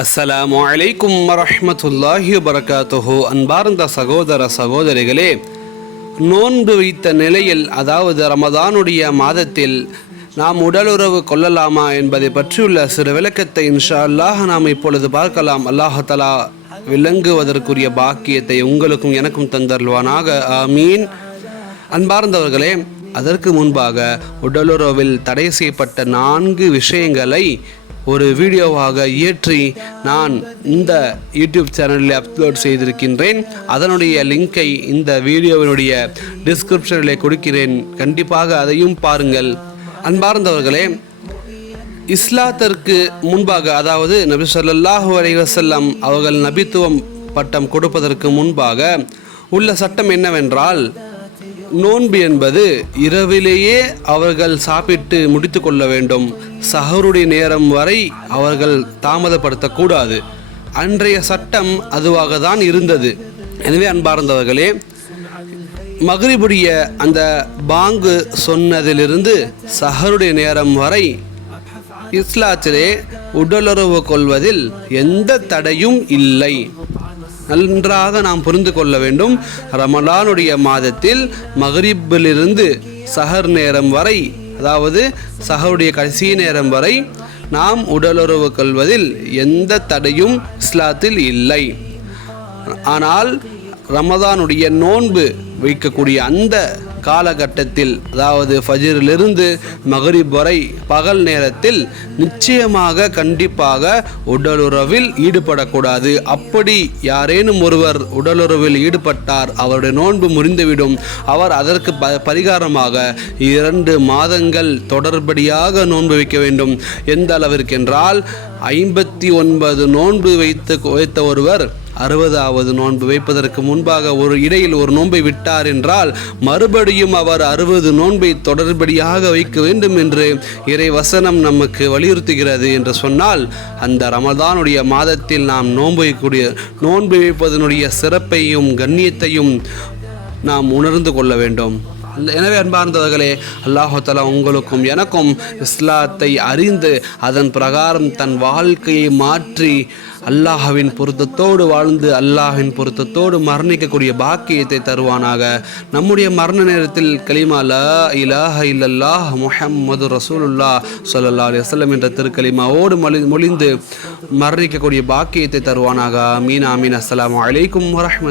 அஸ்ஸலாமு அலைக்கும் வரஹ்மத்துல்லாஹி வபரகாத்துஹு. அன்பார்ந்த சகோதர சகோதரிகளே நோன்பு வைத்த நிலையில் அதாவது ரமதானுடைய மாதத்தில் நாம் உடலுறவு கொள்ளலாமா என்பதை பற்றியுள்ள சிறு விளக்கத்தை இன்ஷா அல்லாஹ் நாம் இப்பொழுது பார்க்கலாம். அல்லாஹலா விளங்குவதற்குரிய பாக்கியத்தை உங்களுக்கும் எனக்கும் தந்தருள்வானாக. ஆமீன். அன்பார்ந்தவர்களே அதற்கு முன்பாக உடலுறவில் தடை செய்யப்பட்ட நான்கு விஷயங்களை ஒரு வீடியோவாக இயற்றி நான் இந்த யூடியூப் சேனலில் அப்லோட் செய்திருக்கின்றேன். அதனுடைய லிங்கை இந்த வீடியோவினுடைய டிஸ்கிரிப்ஷனில் கொடுக்கிறேன். கண்டிப்பாக அதையும் பாருங்கள். அன்பார்ந்தவர்களே இஸ்லாத்திற்கு முன்பாக அதாவது நபி ஸல்லல்லாஹு அலைவசல்லம் அவர்கள் நபித்துவம் பட்டம் கொடுப்பதற்கு முன்பாக உள்ள சட்டம் என்னவென்றால் நோன்பு என்பது இரவிலேயே அவர்கள் சாப்பிட்டு முடித்து கொள்ள வேண்டும். சஹருடைய நேரம் வரை அவர்கள் தாமதப்படுத்தக்கூடாது. அன்றைய சட்டம் அதுவாக தான் இருந்தது. எனவே அன்பார்ந்தவர்களே மகரிபுடைய அந்த பாங்கு சொன்னதிலிருந்து சஹருடைய நேரம் வரை இஸ்லாத்திலே உடலுறவு கொள்வதில் எந்த தடையும் இல்லை. நன்றாக நாம் புரிந்து கொள்ள வேண்டும். ரமலானுடைய மாதத்தில் மகரிப்பிலிருந்து சஹர் நேரம் வரை அதாவது சஹருடைய கடைசி நேரம் வரை நாம் உடலுறவு கொள்வதில் எந்த தடையும் இஸ்லாத்தில் இல்லை. ஆனால் ரமதானுடைய நோன்பு வைக்கக்கூடிய அந்த காலகட்டத்தில் அதாவது ஃபஜிரிலிருந்து மகரிப் வரை பகல் நேரத்தில் நிச்சயமாக கண்டிப்பாக உடலுறவில் ஈடுபடக்கூடாது. அப்படி யாரேனும் ஒருவர் உடலுறவில் ஈடுபட்டார் அவருடைய நோன்பு முறிந்துவிடும் அவர் அதற்கு ப பரிகாரமாக இரண்டு மாதங்கள் தொடர்படியாக நோன்பு வைக்க வேண்டும். எந்த அளவிற்கென்றால் ஐம்பத்தி ஒன்பது நோன்பு வைத்து வைத்த ஒருவர் அறுபதாவது நோன்பு வைப்பதற்கு முன்பாக ஒரு இடையில் ஒரு நோன்பை விட்டார் என்றால் மறுபடியும் அவர் அறுபது நோன்பை தொடர்படியாக வைக்க வேண்டும் என்று இறை வசனம் நமக்கு வலியுறுத்துகிறது என்று சொன்னால் அந்த ரமதானுடைய மாதத்தில் நாம் நோன்பு வைக்கக்கூடிய நோன்பு வைப்பதனுடைய சிறப்பையும் கண்ணியத்தையும் நாம் உணர்ந்து கொள்ள வேண்டும். எனவே அன்பார்ந்தவர்களே அல்லாஹாலா உங்களுக்கும் எனக்கும் இஸ்லாத்தை அறிந்து அதன் பிரகாரம் தன் வாழ்க்கையை மாற்றி அல்லாஹாவின் பொருத்தத்தோடு வாழ்ந்து அல்லாஹின் பொருத்தத்தோடு மரணிக்கக்கூடிய பாக்கியத்தை தருவானாக. நம்முடைய மரண நேரத்தில் கலிமா லா இலாஹ இல்லல்லாஹ் முஹம்மது ரசூலுல்லா சொல்லல்லா அலிசல்லம் என்ற திருக்கலிமாவோடு மொழி மொழிந்து மரணிக்கக்கூடிய பாக்கியத்தை தருவானாக. மீனா மீன் அஸ்லாம் வலைக்கும் அலைக்கும்